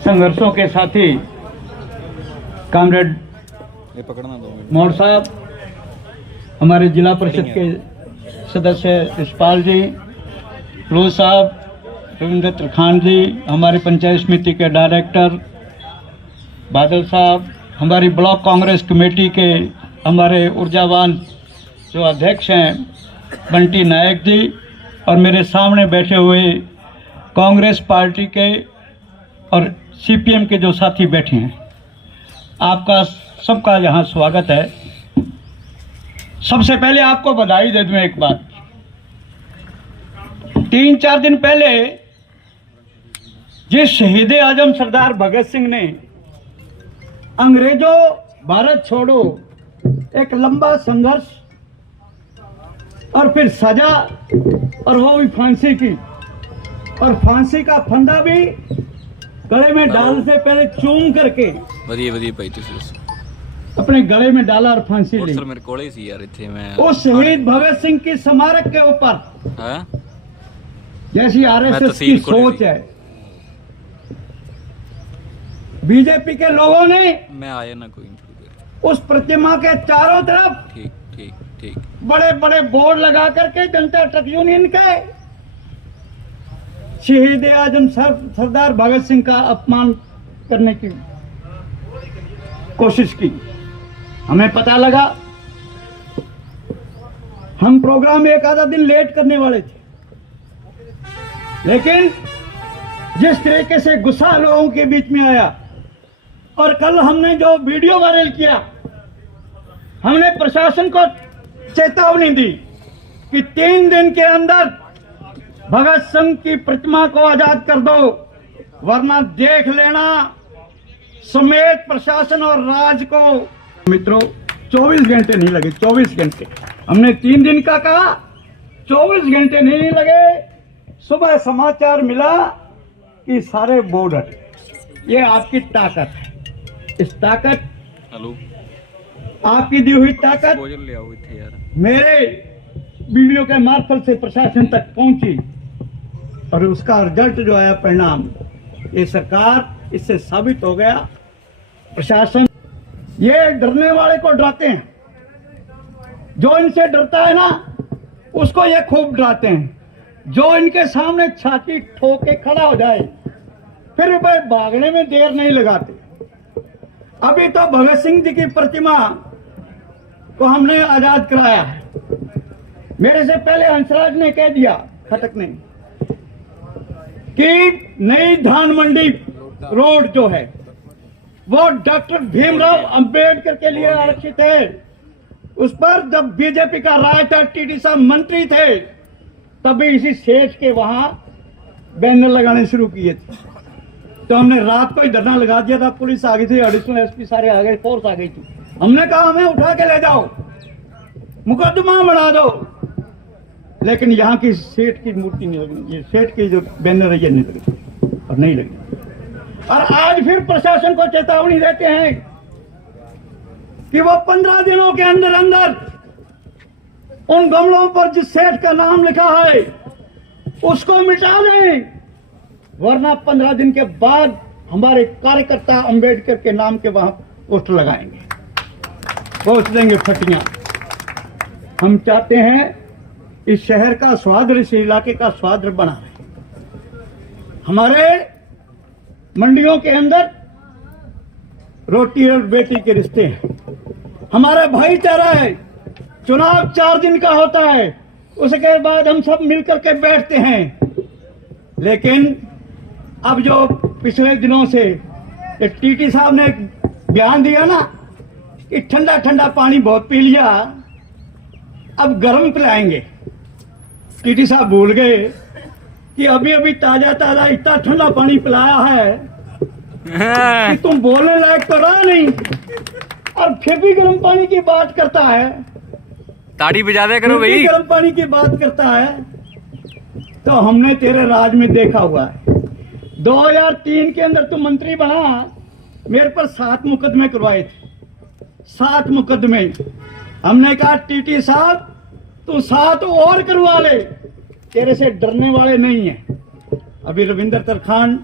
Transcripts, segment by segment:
संघर्षों के साथी कामरेड मोड़ साहब, हमारे जिला परिषद के सदस्य यशपाल जी, रोज साहब, रविंद्र त्रिखान जी, हमारी पंचायत समिति के डायरेक्टर बादल साहब, हमारी ब्लॉक कांग्रेस कमेटी के हमारे ऊर्जावान जो अध्यक्ष हैं बंटी नायक जी, और मेरे सामने बैठे हुए कांग्रेस पार्टी के और सीपीएम के जो साथी बैठे हैं, आपका सबका यहाँ स्वागत है। सबसे पहले आपको बधाई दे दूं एक बात। 3-4 दिन पहले जिस शहीद आजम सरदार भगत सिंह ने अंग्रेजों भारत छोड़ो एक लंबा संघर्ष और फिर सजा, और वो भी फांसी की, और फांसी का फंदा भी गले में डालने से पहले चूम करके अपने गले में डाला और फांसी ली। मेरे कोले सी यार इथे मैं उस शहीद भगत सिंह की स्मारक के ऊपर जैसी आरएसएस की सोच है, बीजेपी के लोगों ने मैं आया ना कोई उस प्रतिमा के चारों तरफ ठीक ठीक ठीक बड़े बड़े बोर्ड लगा करके जनता ट्रक यूनियन के शहीद आजम सरदार भगत सिंह का अपमान करने की कोशिश की। हमें पता लगा, हम प्रोग्राम एक आधा दिन लेट करने वाले थे, लेकिन जिस तरीके से गुस्सा लोगों के बीच में आया, और कल हमने जो वीडियो वायरल किया, हमने प्रशासन को चेतावनी दी कि 3 दिन के अंदर भगत सिंह की प्रतिमा को आजाद कर दो, वरना देख लेना समेत प्रशासन और राज को। मित्रों, 24 घंटे नहीं लगे, 24 घंटे। हमने 3 दिन का कहा, 24 घंटे नहीं लगे। सुबह समाचार मिला कि सारे बोर्ड हटे। ये आपकी ताकत है। इस ताकत, हेलो, आपकी दी हुई ताकत ले आओ इथे यार, मेरे वीडियो के मार्फत से प्रशासन तक पहुंची, और उसका रिजल्ट जो है, परिणाम, ये सरकार, इससे साबित हो गया। प्रशासन ये डरने वाले को डराते हैं, जो इनसे डरता है ना उसको ये खूब डराते हैं। जो इनके सामने छाती ठोक के खड़ा हो जाए फिर वे भागने में देर नहीं लगाते। अभी तो भगत सिंह जी की प्रतिमा को हमने आजाद कराया है। मेरे से पहले हंसराज ने कह दिया, खटक ने, कि नई धान मंडी रोड जो है वो डॉक्टर भीमराव अंबेडकर के लिए आरक्षित है। उस पर जब बीजेपी का राज था, टीटी साहब मंत्री थे, तभी इसी सेठ के वहां बैनर लगाने शुरू किए थे। तो हमने रात को ही धरना लगा दिया था, पुलिस आ गई थी, एडिशनल एसपी सारे आ गए, फोर्स आ गई थी। हमने कहा हमें उठा के ले जाओ, मुकदमा बना दो, लेकिन यहाँ की सेठ की मूर्ति नहीं लगी, ये सेठ की जो बैनर है ये नहीं लगी, और नहीं लगी। और आज फिर प्रशासन को चेतावनी देते हैं कि वो 15 दिनों के अंदर अंदर उन गमलों पर जिस सेठ का नाम लिखा है उसको मिटा दें, वरना 15 दिन के बाद हमारे कार्यकर्ता अंबेडकर के नाम के वहां पोस्टर लगाएंगे, पोस्ट देंगे फटियां। हम चाहते हैं इस शहर का स्वाद, इस इलाके का स्वाद बना रहे। हमारे मंडियों के अंदर रोटी और बेटी के रिश्ते हैं, हमारा भाईचारा है। चुनाव 4 दिन का होता है, उसके बाद हम सब मिलकर के बैठते हैं। लेकिन अब जो पिछले दिनों से टीटी साहब ने बयान दिया ना कि ठंडा ठंडा पानी बहुत पी लिया, अब गर्म पिलाएंगे। टीटी साहब भूल गए कि अभी अभी ताजा ताजा इतना ठंडा पानी पिलाया है कि तुम बोलने लायक तो रहा नहीं, और फिर भी गर्म पानी की बात करता है। ताड़ी बजा दे करो भाई, गर्म पानी की बात करता है। तो हमने तेरे राज में देखा हुआ है, 2003 के अंदर तू मंत्री बना, मेरे पर 7 मुकदमे करवाए थे, 7 मुकदमे। हमने कहा टीटी साहब तू 7 और करवा ले, तेरे से डरने वाले नहीं है। अभी रविंद्र तरखान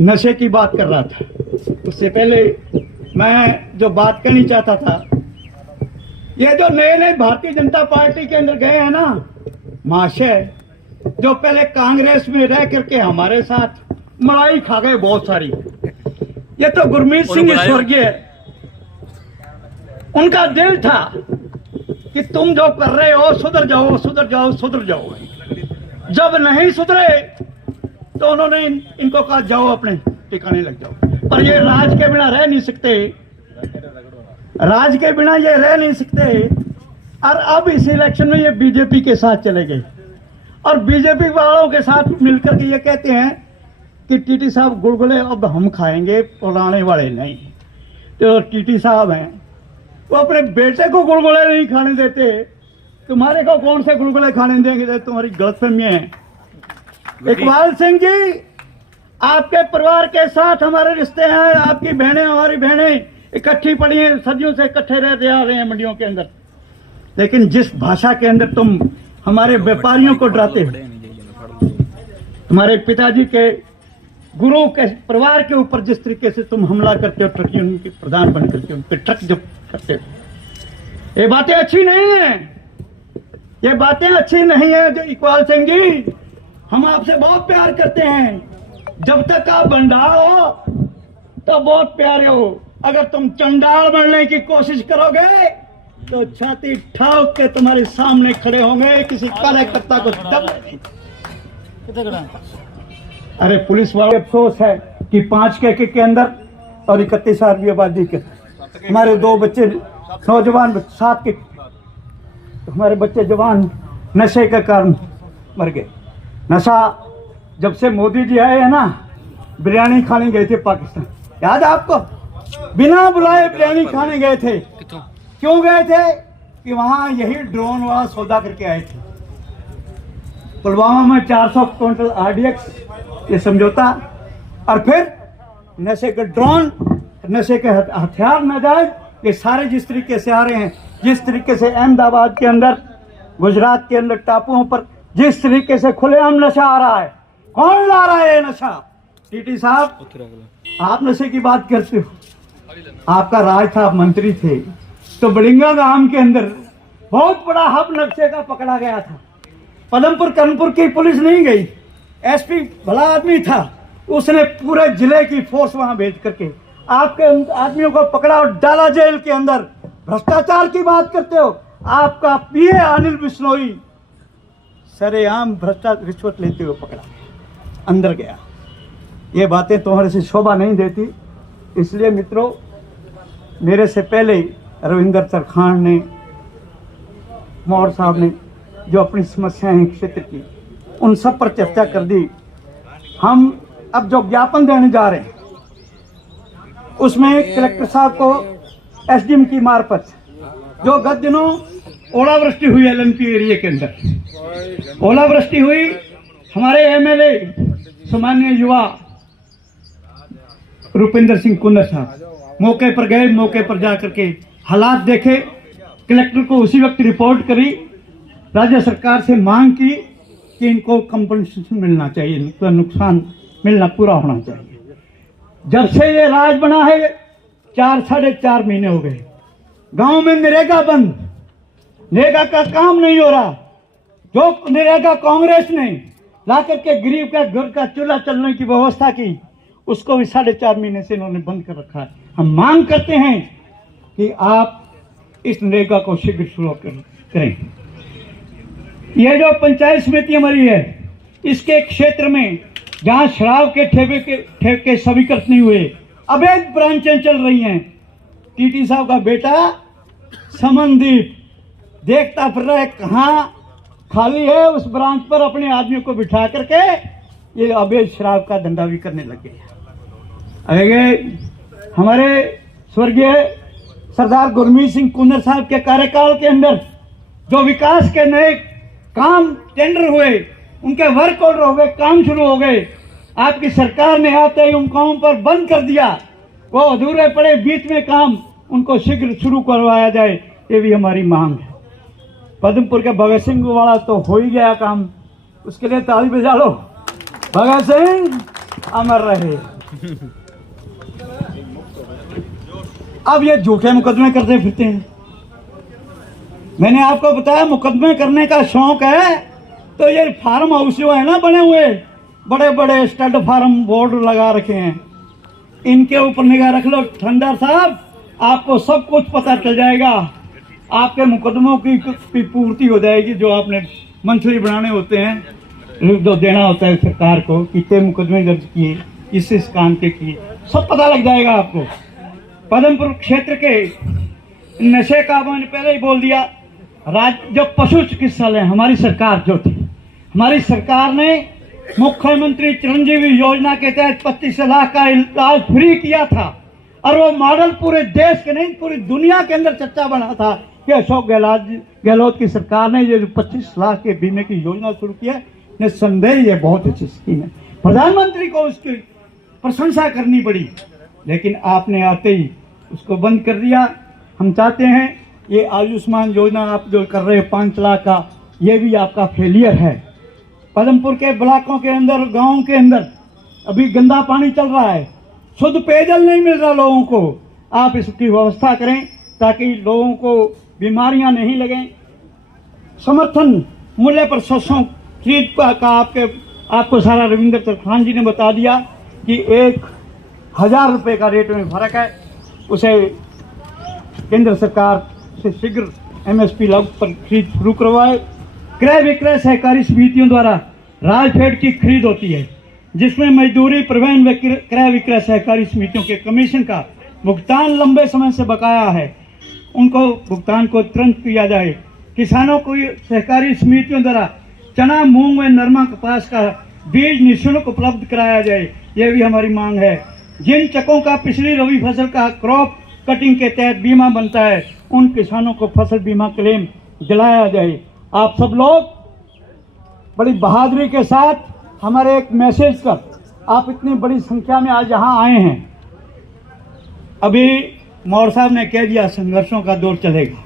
नशे की बात कर रहा था। उससे पहले मैं जो बात करनी चाहता था, ये जो नए नए भारतीय जनता पार्टी के अंदर गए हैं ना महाशय, जो पहले कांग्रेस में रह करके हमारे साथ मलाई खा गए बहुत सारी, ये तो गुरमीत सिंह स्वर्गीय, उनका दिल था कि तुम जो कर रहे हो सुधर जाओ सुधर जाओ सुधर जाओ। जब नहीं सुधरे तो उन्होंने इनको कहा जाओ अपने ठिकाने लग जाओ। पर ये राज के बिना रह नहीं सकते, राज के बिना ये रह नहीं सकते। और अब इस इलेक्शन में ये बीजेपी के साथ चले गए और बीजेपी वालों के साथ मिलकर के ये कहते हैं कि टीटी साहब गुलगुले अब हम खाएंगे, पुराने वाले नहीं। जो टीटी साहब हैं वो अपने बेटे को गुलगुले नहीं खाने देते, तुम्हारे को कौन से गुलगुले खाने देंगे? तुम्हारी गलतफहमी है। इकबाल सिंह जी, आपके परिवार के साथ हमारे रिश्ते हैं, आपकी बहनें हमारी बहनें इकट्ठी पड़ी हैं, सदियों से इकट्ठे रहते आ रहे हैं मंडियों के अंदर। लेकिन जिस भाषा के अंदर तुम हमारे व्यापारियों को डराते हो, तुम्हारे पिताजी के गुरु के परिवार के ऊपर जिस तरीके से तुम हमला करते हो, ट्रकियों के प्रधान बन करके उन पर ट्रक जब करते हो, ये बातें अच्छी नहीं है, ये बातें अच्छी नहीं है। जो इकबाल सिंह जी, हम आपसे बहुत प्यार करते हैं, जब तक आप भंडार हो तो बहुत प्यारे हो, अगर तुम चंडाल बनने की कोशिश करोगे तो छाती ठाक के तुम्हारे सामने खड़े होंगे, किसी कार्यकर्ता को दब। अरे पुलिस वाले, अफसोस है कि 5 के अंदर और 31,000 की आबादी के हमारे 2 बच्चे नौजवान 7 के हमारे बच्चे जवान नशे के कारण मर गए। नशा जब से मोदी जी आए हैं ना, बिरयानी खाने गए थे पाकिस्तान, याद है आपको? बिना बुलाए बिरयानी खाने गए थे। क्यों गए थे? कि वहां यही ड्रोन वाला सौदा करके आए थे। पुलवामा में 400 क्विंटल RDX ये समझौता, और फिर नशे के ड्रोन, नशे के हथियार नाजायज, ये सारे जिस तरीके से आ रहे हैं, जिस तरीके से अहमदाबाद के अंदर, गुजरात के अंदर टापुओं पर जिस तरीके से खुलेआम नशा आ रहा है, कौन ला रहा है ये नशा? टीटी साहब, आप नशे की बात करते हो, आपका राज था, आप मंत्री थे, तो बड़िंगा गांव के अंदर बहुत बड़ा हब नशे का पकड़ा गया था। पदमपुर कर्णपुर की पुलिस नहीं गई, SP भला आदमी था, उसने पूरे जिले की फोर्स वहां भेज करके आपके आदमियों को पकड़ा और डाला जेल के अंदर। भ्रष्टाचार की बात करते हो, आपका PA अनिल बिश्नोई सरेआम भ्रष्टाचार रिश्वत लेते हुए पकड़ा, अंदर गया। ये बातें तुम्हारे से शोभा नहीं देती। इसलिए मित्रों, मेरे से पहले रविंदर तरखान ने, मौर्य साहब ने जो अपनी समस्याएं क्षेत्र की, उन सब पर चर्चा कर दी। हम अब जो ज्ञापन देने जा रहे हैं उसमें कलेक्टर साहब को SDM की मार्फत, जो गत दिनों ओलावृष्टि हुई LNP एरिया के अंदर, ओलावृष्टि हुई, हमारे MLA सामान्य युवा रुपेंद्र सिंह कुंदर साहब मौके पर गए, मौके पर जाकर के हालात देखे, कलेक्टर को उसी वक्त रिपोर्ट करी, राज्य सरकार से मांग की कि इनको कंपनसेशन मिलना चाहिए, इनका नुकसान मिलना पूरा होना चाहिए। जब से ये राज बना है 4-4.5 महीने हो गए, गांव में नरेगा बंद, नरेगा का काम नहीं हो रहा। जो नरेगा कांग्रेस ने ला करके गरीब का घर का चूल्हा चलने की व्यवस्था की, उसको भी 4.5 महीने से इन्होंने बंद कर रखा है। हम मांग करते हैं कि आप इस नरेगा को शीघ्र शुरू करें। यह जो पंचायत समिति हमारी है, इसके क्षेत्र में जहां शराब के ठेके स्वीकृत नहीं हुए, अवैध ब्रांचें चल रही हैं, टीटी साहब का बेटा समनदीप देखता फिर रहा है कहाँ खाली है, उस ब्रांच पर अपने आदमियों को बिठा करके ये अवैध शराब का धंधा भी करने लग गए। हमारे स्वर्गीय सरदार गुरमीत सिंह कुंदर साहब के कार्यकाल के अंदर जो विकास के नए काम टेंडर हुए, उनके वर्क ऑर्डर हो गए, काम शुरू हो गए, आपकी सरकार ने आते ही उन कामों पर बंद कर दिया। वो अधूरे पड़े बीच में काम, उनको शीघ्र शुरू करवाया जाए, ये भी हमारी मांग है। पद्मपुर के भगत सिंह वाला तो हो ही गया काम, उसके लिए ताली बजा लो। भगत सिंह अमर रहे। अब ये झूठे मुकदमे करते फिरते हैं। मैंने आपको बताया मुकदमे करने का शौक है तो ये फार्म हाउस जो है ना बने हुए, बड़े बड़े स्टड फार्म बोर्ड लगा रखे हैं, इनके ऊपर निगाह रख लो ठंडर साहब, आपको सब कुछ पता चल जाएगा। आपके मुकदमों की पूर्ति हो जाएगी। जो आपने मंथली बनाने होते हैं, जो देना होता है सरकार को, कितने मुकदमे दर्ज किए, किस काम के किए, सब पता लग जाएगा आपको। पदमपुर क्षेत्र के नशे का मैंने पहले ही बोल दिया। जो पशु चिकित्सालय हमारी सरकार जो थी, हमारी सरकार ने मुख्यमंत्री चिरंजीवी योजना के तहत 25 लाख का इलाज फ्री किया था और वो मॉडल पूरे देश के नहीं पूरी दुनिया के अंदर चर्चा बना था कि अशोक गहलोत की सरकार ने ये 25 लाख के बीमे की योजना शुरू की है। निस्संदेह ये बहुत अच्छी स्कीम है, प्रधानमंत्री को उसकी प्रशंसा करनी पड़ी, लेकिन आपने आते ही उसको बंद कर दिया। हम चाहते हैं ये आयुष्मान योजना आप जो कर रहे हैं 5 लाख का, ये भी आपका फेलियर है। पदमपुर के ब्लॉकों के अंदर, गांव के अंदर अभी गंदा पानी चल रहा है, शुद्ध पेयजल नहीं मिल रहा लोगों को। आप इसकी व्यवस्था करें ताकि लोगों को बीमारियां नहीं लगें। समर्थन मूल्य पर सरसों खरीद का आपको सारा रविंद्र तरखान जी ने बता दिया कि 1,000 रुपये का रेट में फर्क है, उसे केंद्र सरकार से शीघ्र MSP लागू पर खरीद शुरू करवाए। क्रय विक्रय सहकारी समितियों द्वारा राजफेड की खरीद होती है, जिसमें मजदूरी, परिवहन व क्रय विक्रय सहकारी समितियों के कमीशन का भुगतान लंबे समय से बकाया है, उनको भुगतान को तुरंत किया जाए। किसानों को सहकारी समितियों द्वारा चना, मूंग व नरमा कपास का बीज निःशुल्क उपलब्ध कराया जाए, यह भी हमारी मांग है। जिन चकों का पिछली रबी फसल का क्रॉप कटिंग के तहत बीमा बनता है, उन किसानों को फसल बीमा क्लेम दिलाया जाए। आप सब लोग बड़ी बहादुरी के साथ हमारे एक मैसेज कर, आप इतनी बड़ी संख्या में आज यहाँ आए हैं। अभी मौर्य साहब ने कह दिया संघर्षों का दौर चलेगा।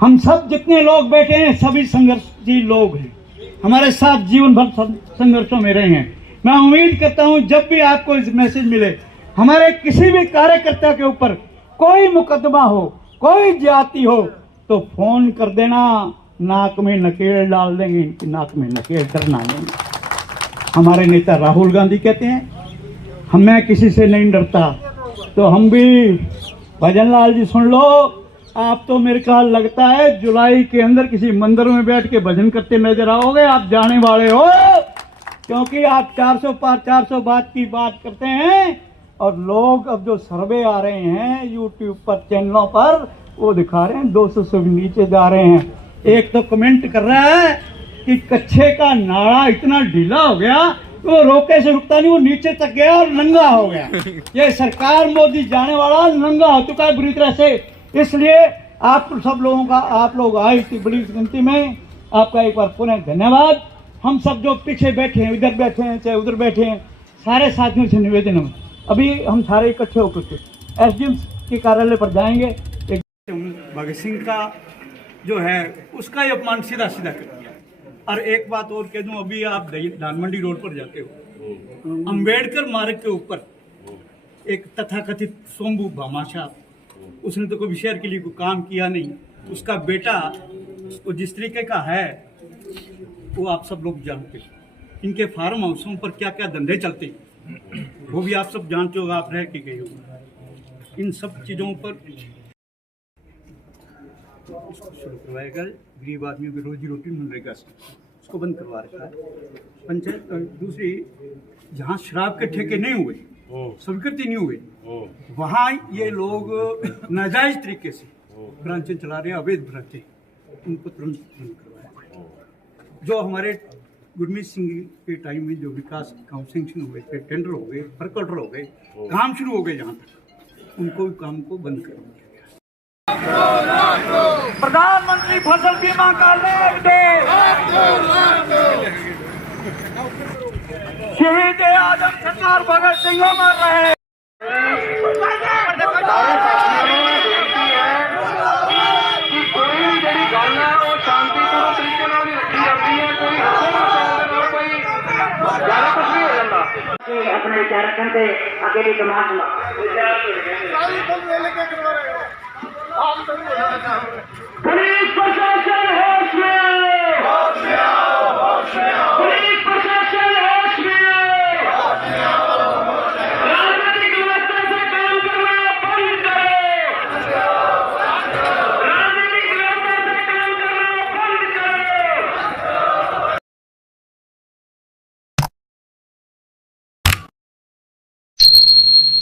हम सब जितने लोग बैठे हैं सभी संघर्षशील लोग हैं, हमारे साथ जीवन भर संघर्षों में रहे हैं। मैं उम्मीद करता हूं जब भी आपको इस मैसेज मिले, हमारे किसी भी कार्यकर्ता के ऊपर कोई मुकदमा हो, कोई ज्यादती हो, तो फोन कर देना, नाक में नकेल डाल देंगे, इनकी नाक में नकेल डरना नहीं। हमारे नेता राहुल गांधी कहते हैं मैं किसी से नहीं डरता, तो हम भी भजन लाल जी सुन लो, आप तो मेरे ख्याल लगता है जुलाई के अंदर किसी मंदिर में बैठ के भजन करते नजर आओगे, आप जाने वाले हो, क्योंकि आप 400 पार 400 बात की बात करते हैं। और लोग अब जो सर्वे आ रहे हैं यूट्यूब पर चैनलों पर, वो दिखा रहे हैं 200 से भी नीचे जा रहे हैं। एक तो कमेंट कर रहा है कि कच्छे का नाड़ा इतना ढीला हो गया वो रोके से रुकता नहीं, वो नीचे तक गया और नंगा हो गया। ये सरकार मोदी जाने वाला नंगा हो चुका है बुरी तरह से। इसलिए आप सब लोगों का, आप लोग आए इतनी बड़ी गिनती में, आपका एक बार पुनः धन्यवाद। हम सब जो पीछे बैठे हैं, इधर बैठे हैं चाहे उधर बैठे हैं, सारे साथियों से निवेदन है, अभी हम सारे इकट्ठे होकर के SDM के कार्यालय पर जाएंगे। एक भगत सिंह का जो है उसका ही अपमान सीधा सीधा कर दिया। और एक बात और कह दूं, अभी आप धानमंडी रोड पर जाते हो, अंबेडकर मार्ग के ऊपर एक तथाकथित सोम्बू भामाशाह, उसने तो कभी शहर के लिए कोई काम किया नहीं, उसका बेटा वो जिस तरीके का है वो आप सब लोग जानते हो। इनके फार्म हाउसों पर क्या क्या धंधे चलते वो भी आप सब जानते हो, आप रह के गए हो। इन सब चीज़ों पर शुरू करवाएगा, गरीब आदमियों की रोजी रोटी मनरेगा से उसको बंद करवा रखा है। पंचायत दूसरी जहाँ शराब के ठेके नहीं हुए, स्वीकृति नहीं हुए, वहाँ ये लोग नाजायज तरीके से ब्रांचें चला रहे हैं, अवैध ब्रांचें, उनको तुरंत बंद करवाया। जो हमारे गुरमीत सिंह के टाइम में जो विकास काम सेंक्शन हुए थे, टेंडर हो गए, वर्क ऑर्डर हो गए, काम शुरू हो गए, जहाँ तक उनको काम को बंद कर दिया गया। प्रधानमंत्री फसल बीमा का लाभ दे, शहीद आजम सरदार भगत सिंह अमर रहे। अपने पंच आरक्षण से अकेली कमान पुलिस प्रशासन होश में